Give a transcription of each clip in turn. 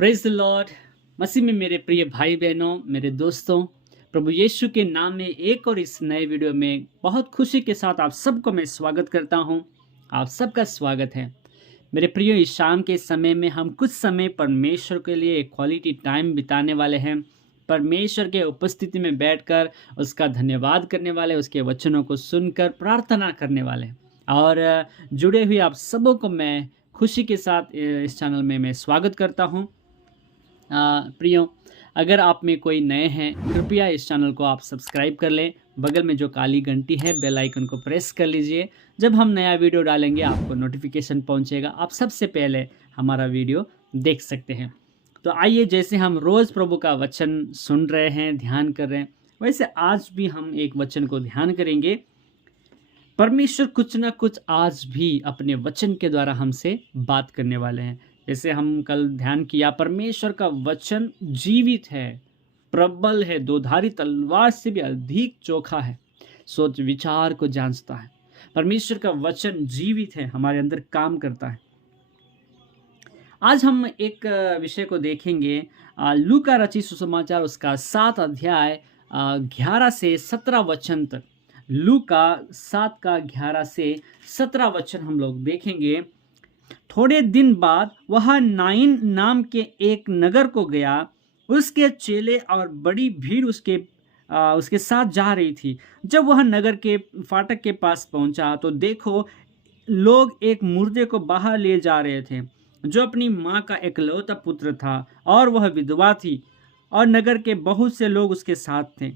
Praise the Lord. मसीह में मेरे प्रिय भाई बहनों, मेरे दोस्तों, प्रभु यीशु के नाम में एक और इस नए वीडियो में बहुत खुशी के साथ आप सबको मैं स्वागत करता हूं। आप सबका स्वागत है मेरे प्रियो। इस शाम के समय में हम कुछ समय परमेश्वर के लिए क्वालिटी टाइम बिताने वाले हैं। परमेश्वर के उपस्थिति में बैठकर उसका धन्यवाद करने वाले, उसके वचनों को सुनकर प्रार्थना करने वाले। और जुड़े हुए आप सबों को मैं खुशी के साथ इस चैनल में मैं स्वागत करता हूं। प्रियो, अगर आप में कोई नए हैं, कृपया इस चैनल को आप सब्सक्राइब कर लें। बगल में जो काली घंटी है, बेल आइकन को प्रेस कर लीजिए। जब हम नया वीडियो डालेंगे आपको नोटिफिकेशन पहुंचेगा, आप सबसे पहले हमारा वीडियो देख सकते हैं। तो आइए, जैसे हम रोज़ प्रभु का वचन सुन रहे हैं, ध्यान कर रहे हैं, वैसे आज भी हम एक वचन को ध्यान करेंगे। परमेश्वर कुछ ना कुछ आज भी अपने वचन के द्वारा हमसे बात करने वाले हैं। जैसे हम कल ध्यान किया, परमेश्वर का वचन जीवित है, प्रबल है, दोधारी तलवार से भी अधिक चोखा है, सोच विचार को जांचता है। परमेश्वर का वचन जीवित है, हमारे अंदर काम करता है। आज हम एक विषय को देखेंगे, लूका रचित सुसमाचार उसका 7 अध्याय 11 से 17 वचन तक। लूका 7 का 11 से 17 वचन हम लोग देखेंगे। थोड़े दिन बाद वह नाइन नाम के एक नगर को गया। उसके चेले और बड़ी भीड़ उसके साथ जा रही थी। जब वह नगर के फाटक के पास पहुंचा तो देखो, लोग एक मुर्दे को बाहर ले जा रहे थे, जो अपनी माँ का एकलौता पुत्र था, और वह विधवा थी, और नगर के बहुत से लोग उसके साथ थे।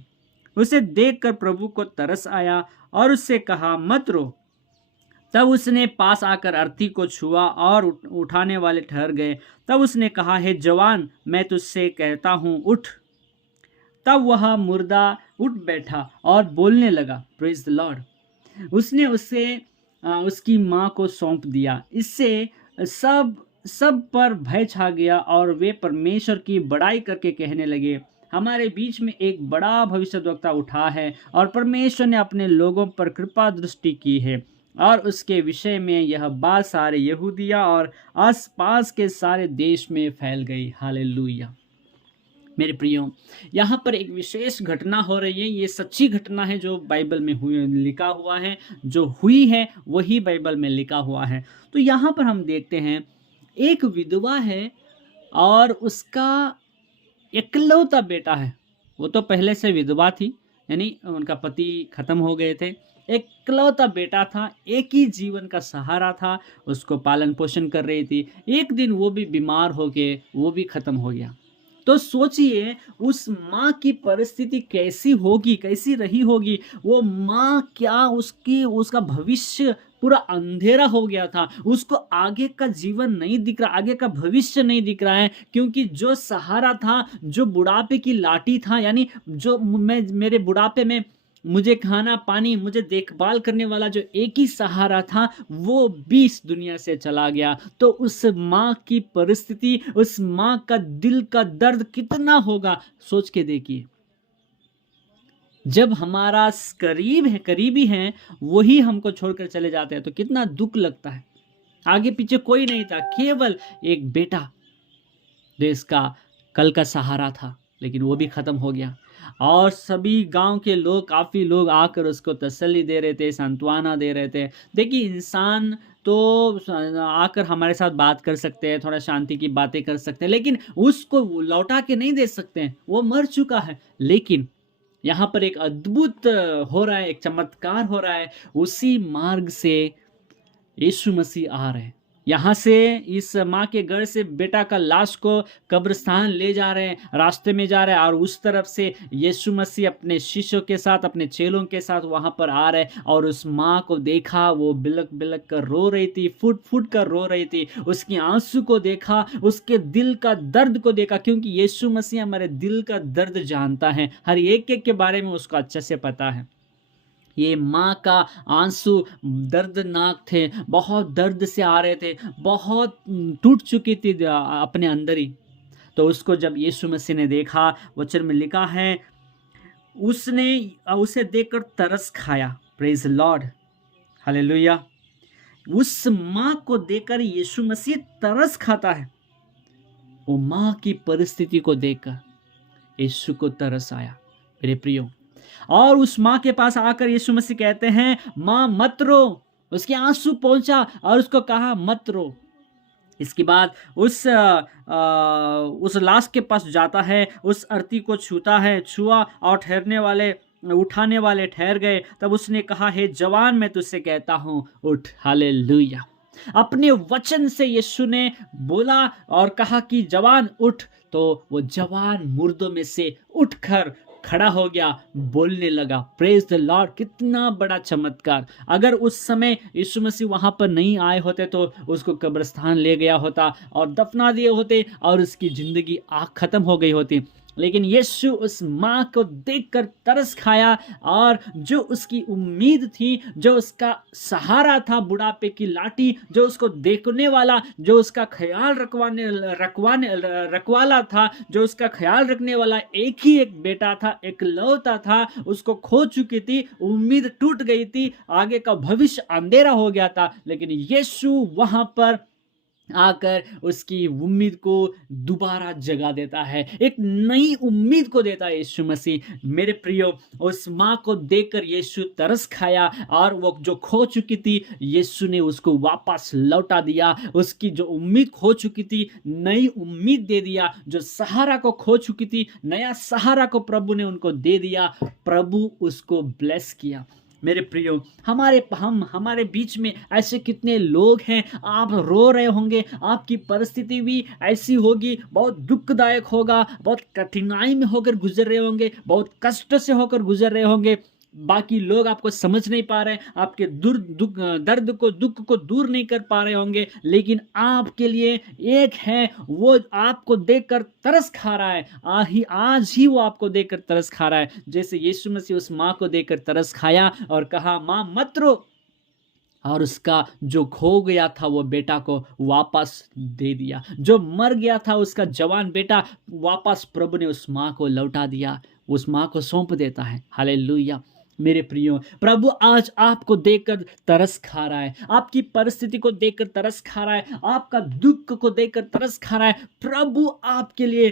उसे देखकर प्रभु को तरस आया और उससे कहा, मत रो। तब उसने पास आकर अर्थी को छुआ और उठाने वाले ठहर गए। तब उसने कहा, हे जवान, मैं तुझसे कहता हूँ, उठ। तब वह मुर्दा उठ बैठा और बोलने लगा। Praise the Lord. उसने उसकी माँ को सौंप दिया। इससे सब पर भय छा गया और वे परमेश्वर की बड़ाई करके कहने लगे, हमारे बीच में एक बड़ा भविष्यद्वक्ता उठा है और परमेश्वर ने अपने लोगों पर कृपा दृष्टि की है। और उसके विषय में यह बात सारे यहूदिया और आसपास के सारे देश में फैल गई। हालेलुया। मेरे प्रियो, यहाँ पर एक विशेष घटना हो रही है। ये सच्ची घटना है जो बाइबल में लिखा हुआ है, जो हुई है वही बाइबल में लिखा हुआ है। तो यहाँ पर हम देखते हैं, एक विधवा है और उसका इकलौता बेटा है। वो तो पहले से विधवा थी, यानी उनका पति खत्म हो गए थे। इकलौता बेटा था, एक ही जीवन का सहारा था, उसको पालन पोषण कर रही थी। एक दिन वो भी बीमार हो के वो भी खत्म हो गया। तो सोचिए उस माँ की परिस्थिति कैसी होगी, कैसी रही होगी। वो माँ क्या, उसका भविष्य पूरा अंधेरा हो गया था। उसको आगे का जीवन नहीं दिख रहा, आगे का भविष्य नहीं दिख रहा है, क्योंकि जो सहारा था, जो बुढ़ापे की लाठी था, यानी जो मेरे बुढ़ापे में मुझे खाना पानी, मुझे देखभाल करने वाला जो एक ही सहारा था, वो भी इस दुनिया से चला गया। तो उस माँ की परिस्थिति, उस माँ का दिल का दर्द कितना होगा, सोच के देखिए। जब हमारा करीबी है, वही हमको छोड़कर चले जाते हैं तो कितना दुख लगता है। आगे पीछे कोई नहीं था, केवल एक बेटा देश का कल का सहारा था, लेकिन वो भी खत्म हो गया। और सभी गांव के लोग, काफ़ी लोग आकर उसको तसल्ली दे रहे थे, सांत्वना दे रहे थे। देखिए, इंसान तो आकर हमारे साथ बात कर सकते हैं, थोड़ा शांति की बातें कर सकते हैं, लेकिन उसको लौटा के नहीं दे सकते हैं, वो मर चुका है। लेकिन यहाँ पर एक अद्भुत हो रहा है, एक चमत्कार हो रहा है। उसी मार्ग से यीशु मसीह आ रहे हैं। यहाँ से इस माँ के घर से बेटा का लाश को कब्रिस्तान ले जा रहे हैं, रास्ते में जा रहे हैं, और उस तरफ से यीशु मसीह अपने शिष्यों के साथ, अपने चेलों के साथ वहाँ पर आ रहे हैं। और उस माँ को देखा, वो बिलक बिलक कर रो रही थी, फुट फुट कर रो रही थी। उसकी आंसू को देखा, उसके दिल का दर्द को देखा, क्योंकि यीशु मसीह हमारे दिल का दर्द जानता है, हर एक एक के बारे में उसको अच्छे से पता है। ये माँ का आंसू दर्दनाक थे, बहुत दर्द से आ रहे थे, बहुत टूट चुकी थी अपने अंदर ही। तो उसको जब यीशु मसीह ने देखा, वचन में लिखा है, उसने उसे देखकर तरस खाया। Praise Lord, hallelujah. उस माँ को देखकर यीशु मसीह तरस खाता है। वो माँ की परिस्थिति को देखकर यीशु को तरस आया मेरे प्रियो। और उस माँ के पास आकर यीशु मसीह कहते हैं, माँ मत रो। उसके आंसू पहुंचा और उसको कहा मत रो। इसके बाद उस लाश के पास जाता है, उस अर्थी को छुआ और उठाने वाले ठहर गए। तब उसने कहा, हे जवान, मैं तुझसे कहता हूँ उठ। हालेलुया। अपने वचन से यीशु ने बोला और कहा कि जवान उठ, तो वो जवान मुर्दों में से उठकर खड़ा हो गया, बोलने लगा। Praise the Lord. कितना बड़ा चमत्कार। अगर उस समय यीशु मसीह वहां पर नहीं आए होते तो उसको कब्रिस्तान ले गया होता और दफना दिए होते और उसकी जिंदगी खत्म हो गई होती। लेकिन यीशु उस माँ को देखकर तरस खाया और जो उसकी उम्मीद थी, जो उसका सहारा था, बुढ़ापे की लाठी, जो उसको देखने वाला, जो उसका ख्याल रखवाला था, जो उसका ख्याल रखने वाला एक ही एक बेटा था, एकलौता था, उसको खो चुकी थी, उम्मीद टूट गई थी, आगे का भविष्य अंधेरा हो गया था। लेकिन यीशु वहां पर आकर उसकी उम्मीद को दोबारा जगा देता है, एक नई उम्मीद को देता है यीशु मसीह। मेरे प्रियो, उस माँ को देखकर यीशु तरस खाया और वो जो खो चुकी थी, यीशु ने उसको वापस लौटा दिया। उसकी जो उम्मीद खो चुकी थी, नई उम्मीद दे दिया। जो सहारा को खो चुकी थी, नया सहारा को प्रभु ने उनको दे दिया। प्रभु उसको ब्लेस किया। मेरे प्रियो, हमारे बीच में ऐसे कितने लोग हैं। आप रो रहे होंगे, आपकी परिस्थिति भी ऐसी होगी, बहुत दुखदायक होगा, बहुत कठिनाई में होकर गुजर रहे होंगे, बहुत कष्ट से होकर गुजर रहे होंगे। बाकी लोग आपको समझ नहीं पा रहे, आपके दर्द को, दुख को दूर नहीं कर पा रहे होंगे। लेकिन आपके लिए एक है, वो आपको देखकर तरस खा रहा है। आज ही वो आपको देखकर तरस खा रहा है। जैसे यीशु मसीह उस माँ को देखकर तरस खाया और कहा, माँ मत रो, और उसका जो खो गया था वो बेटा को वापस दे दिया। जो मर गया था उसका जवान बेटा, वापस प्रभु ने उस माँ को लौटा दिया, उस माँ को सौंप देता है। हालेलुया। मेरे प्रियो, प्रभु आज आपको देखकर तरस खा रहा है, आपकी परिस्थिति को देखकर तरस खा रहा है, आपका दुख को देखकर तरस खा रहा है। प्रभु आपके लिए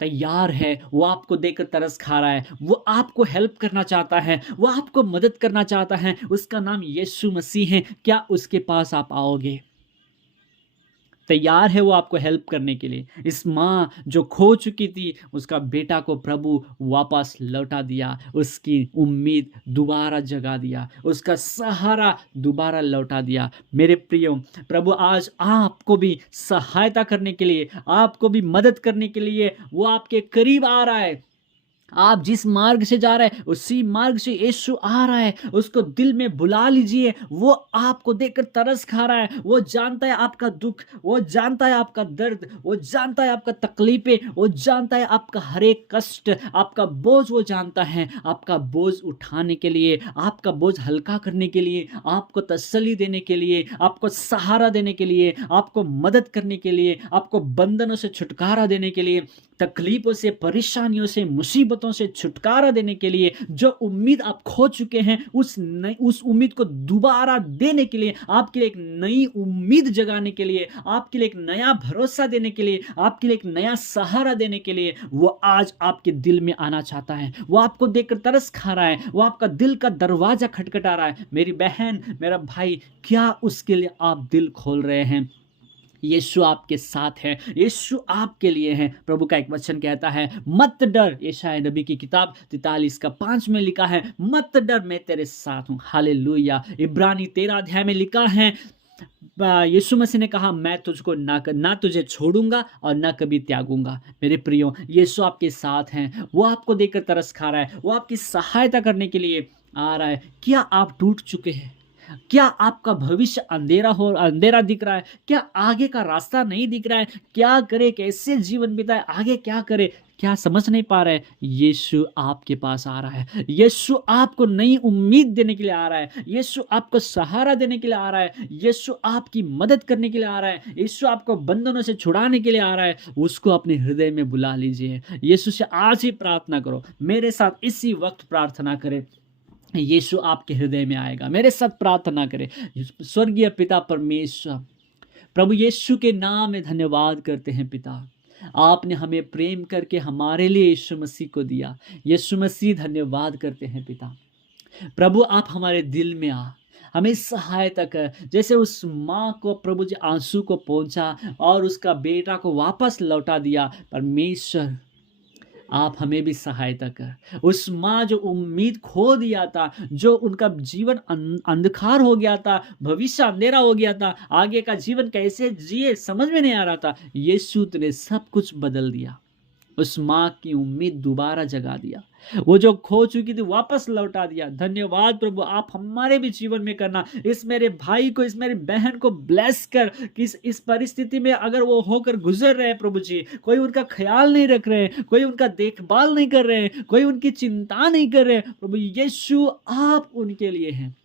तैयार है, वो आपको देखकर तरस खा रहा है, वो आपको हेल्प करना चाहता है, वो आपको मदद करना चाहता है। उसका नाम यीशु मसीह है। क्या उसके पास आप आओगे? तैयार है वो आपको हेल्प करने के लिए। इस माँ जो खो चुकी थी, उसका बेटा को प्रभु वापस लौटा दिया, उसकी उम्मीद दोबारा जगा दिया, उसका सहारा दोबारा लौटा दिया। मेरे प्रियो, प्रभु आज आपको भी सहायता करने के लिए, आपको भी मदद करने के लिए वो आपके करीब आ रहा है। आप जिस मार्ग से जा रहे हैं उसी मार्ग से यीशु आ रहा है। उसको दिल में बुला लीजिए। वो आपको देखकर तरस खा रहा है। वो जानता है आपका दुख, वो जानता है आपका दर्द, वो जानता है आपका तकलीफें, वो जानता है आपका हर एक कष्ट, आपका बोझ वो जानता है। आपका बोझ उठाने के लिए, आपका बोझ हल्का करने के लिए, आपको तसल्ली देने के लिए, आपको सहारा देने के लिए, आपको मदद करने के लिए, आपको बंधनों से छुटकारा देने के लिए, तकलीफों से, परेशानियों से, मुसीबतों से छुटकारा देने के लिए, जो उम्मीद आप खो चुके हैं उस उम्मीद को दोबारा देने के लिए, आपके लिए एक नई उम्मीद जगाने के लिए, आपके लिए एक नया भरोसा देने के लिए, आपके लिए एक नया सहारा देने के लिए वो आज आपके दिल में आना चाहता है। वो आपको देखकर तरस खा रहा है, वो आपका दिल का दरवाजा खटखटा रहा है। मेरी बहन, मेरा भाई, क्या उसके लिए आप दिल खोल रहे हैं? यीशु आपके साथ है, यीशु आपके लिए है। प्रभु का एक वचन कहता है, मत डर। यशायाह नबी की किताब 43 का 5 में लिखा है, मत डर, मैं तेरे साथ हूँ। हालेलुया। इब्रानी 13 अध्याय में लिखा है, यीशु मसीह ने कहा, मैं तुझको ना तुझे छोड़ूंगा और ना कभी त्यागूंगा। मेरे प्रियो, यीशु आपके साथ हैं। वो आपको देखकर तरस खा रहा है, वो आपकी सहायता करने के लिए आ रहा है। क्या आप टूट चुके हैं? क्या आपका भविष्य अंधेरा दिख रहा है? क्या आगे का रास्ता नहीं दिख रहा है? क्या करे, कैसे जीवन बिताए, आगे क्या करे, क्या समझ नहीं पा रहे? यीशु आपके पास आ रहा है। यीशु आपको नई उम्मीद देने के लिए आ रहा है। यीशु आपको सहारा देने के लिए आ रहा है। यीशु आपकी मदद करने के लिए आ रहा है। यीशु आपको बंधनों से छुड़ाने के लिए आ रहा है। उसको अपने हृदय में बुला लीजिए। यीशु से आज ही प्रार्थना करो। मेरे साथ इसी वक्त प्रार्थना करें। यीशु आपके हृदय में आएगा। मेरे साथ प्रार्थना करें। स्वर्गीय पिता परमेश्वर, प्रभु यीशु के नाम में धन्यवाद करते हैं पिता। आपने हमें प्रेम करके हमारे लिए यीशु मसीह को दिया। यीशु मसीह धन्यवाद करते हैं पिता। प्रभु आप हमारे दिल में आ, हमें सहायता कर। जैसे उस माँ को प्रभु जी आंसू को पहुंचा और उसका बेटा को वापस लौटा दिया, परमेश्वर आप हमें भी सहायता कर। उस माँ जो उम्मीद खो दिया था, जो उनका जीवन अंधकार हो गया था, भविष्य अंधेरा हो गया था, आगे का जीवन कैसे जिए समझ में नहीं आ रहा था, यीशु ने सब कुछ बदल दिया। उस माँ की उम्मीद दोबारा जगा दिया, वो जो खो चुकी थी वापस लौटा दिया। धन्यवाद प्रभु, आप हमारे भी जीवन में करना। इस मेरे भाई को, इस मेरी बहन को ब्लेस कर कि इस परिस्थिति में अगर वो होकर गुजर रहे हैं प्रभु जी, कोई उनका ख्याल नहीं रख रहे हैं, कोई उनका देखभाल नहीं कर रहे हैं, कोई उनकी चिंता नहीं कर रहे हैं, प्रभु यीशु आप उनके लिए हैं।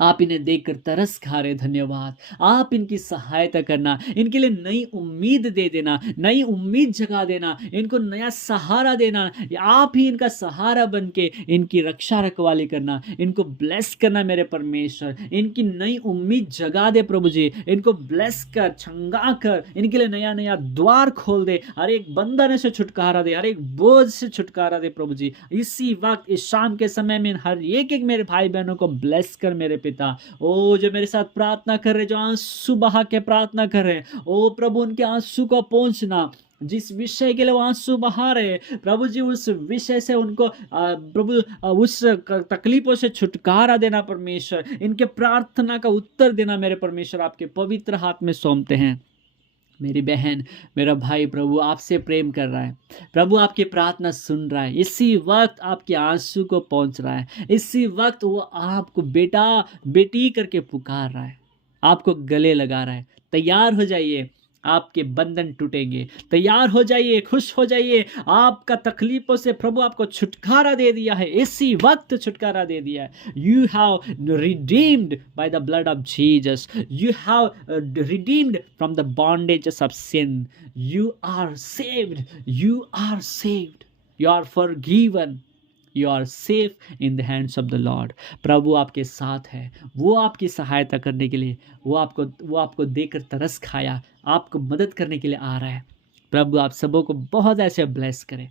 आप इन्हें देखकर तरस खा रहे। धन्यवाद, आप इनकी सहायता करना, इनके लिए नई उम्मीद दे देना, नई उम्मीद जगा देना, इनको नया सहारा देना। आप ही इनका सहारा बन के इनकी रक्षा रखवाली करना, इनको ब्लेस करना मेरे परमेश्वर। इनकी नई उम्मीद जगा दे प्रभु जी, इनको ब्लेस कर, छंगा कर, इनके लिए नया नया द्वार खोल दे, हर एक बंधन से छुटकारा दे, हर एक बोझ से छुटकारा दे प्रभु जी। इसी वक्त इस शाम के समय में हर एक मेरे भाई बहनों को ब्लेस कर मेरे पिता। ओ जो मेरे साथ प्रार्थना कर रहे, जो आंसू बहा के प्रार्थना कर रहे, ओ प्रभु उनके आंसू को पहुंचना, जिस विषय के लिए वो आंसू बहा रहे प्रभु जी, उस विषय से उनको प्रभु उस तकलीफों से छुटकारा देना परमेश्वर। इनके प्रार्थना का उत्तर देना मेरे परमेश्वर, आपके पवित्र हाथ में सौंपते हैं। मेरी बहन, मेरा भाई प्रभु आपसे प्रेम कर रहा है, प्रभु आपकी प्रार्थना सुन रहा है, इसी वक्त आपके आंसू को पहुंच रहा है, इसी वक्त वो आपको बेटा बेटी करके पुकार रहा है, आपको गले लगा रहा है। तैयार हो जाइए, आपके बंधन टूटेंगे। तैयार हो जाइए, खुश हो जाइए, आपका तकलीफों से प्रभु आपको छुटकारा दे दिया है, इसी वक्त छुटकारा दे दिया है। You have redeemed by the blood of Jesus, you have redeemed from the bondages of sin, you are saved, you are saved, you are forgiven, you are safe in the hands of the lord. प्रभु आपके साथ है, वो आपकी सहायता करने के लिए, वो आपको देकर तरस खाया, आपको मदद करने के लिए आ रहा है। प्रभु आप सबों को बहुत ऐसे ब्लेस करें।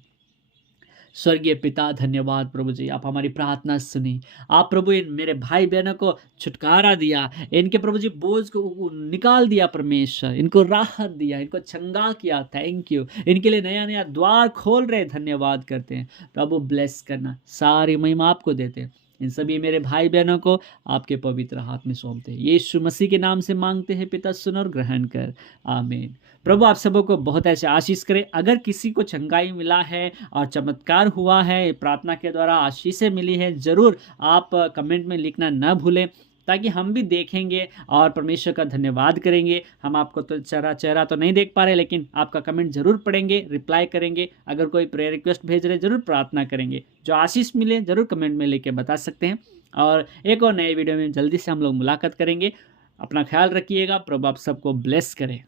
स्वर्गीय पिता धन्यवाद प्रभु जी, आप हमारी प्रार्थना सुनी। आप प्रभु इन मेरे भाई बहनों को छुटकारा दिया, इनके प्रभु जी बोझ को निकाल दिया परमेश्वर, इनको राहत दिया, इनको छंगा किया। थैंक यू, इनके लिए नया नया द्वार खोल रहे, धन्यवाद करते हैं प्रभु। ब्लेस करना, सारी महिमा आपको देते हैं। इन सभी मेरे भाई बहनों को आपके पवित्र हाथ में सौंपते हैं, यीशु मसीह के नाम से मांगते हैं पिता, सुन और ग्रहण कर, आमीन। प्रभु आप सबों को बहुत ऐसे आशीष करे। अगर किसी को चंगाई मिला है और चमत्कार हुआ है, प्रार्थना के द्वारा आशीषें मिली है, ज़रूर आप कमेंट में लिखना न भूलें, ताकि हम भी देखेंगे और परमेश्वर का धन्यवाद करेंगे। हम आपको तो चेहरा तो नहीं देख पा रहे, लेकिन आपका कमेंट जरूर पढ़ेंगे, रिप्लाई करेंगे। अगर कोई प्रेयर रिक्वेस्ट भेज रहे, जरूर प्रार्थना करेंगे। जो आशीष मिले जरूर कमेंट में लेके बता सकते हैं। और एक और नए वीडियो में जल्दी से हम लोग मुलाकात करेंगे। अपना ख्याल रखिएगा। प्रभु आप सबको ब्लेस करें।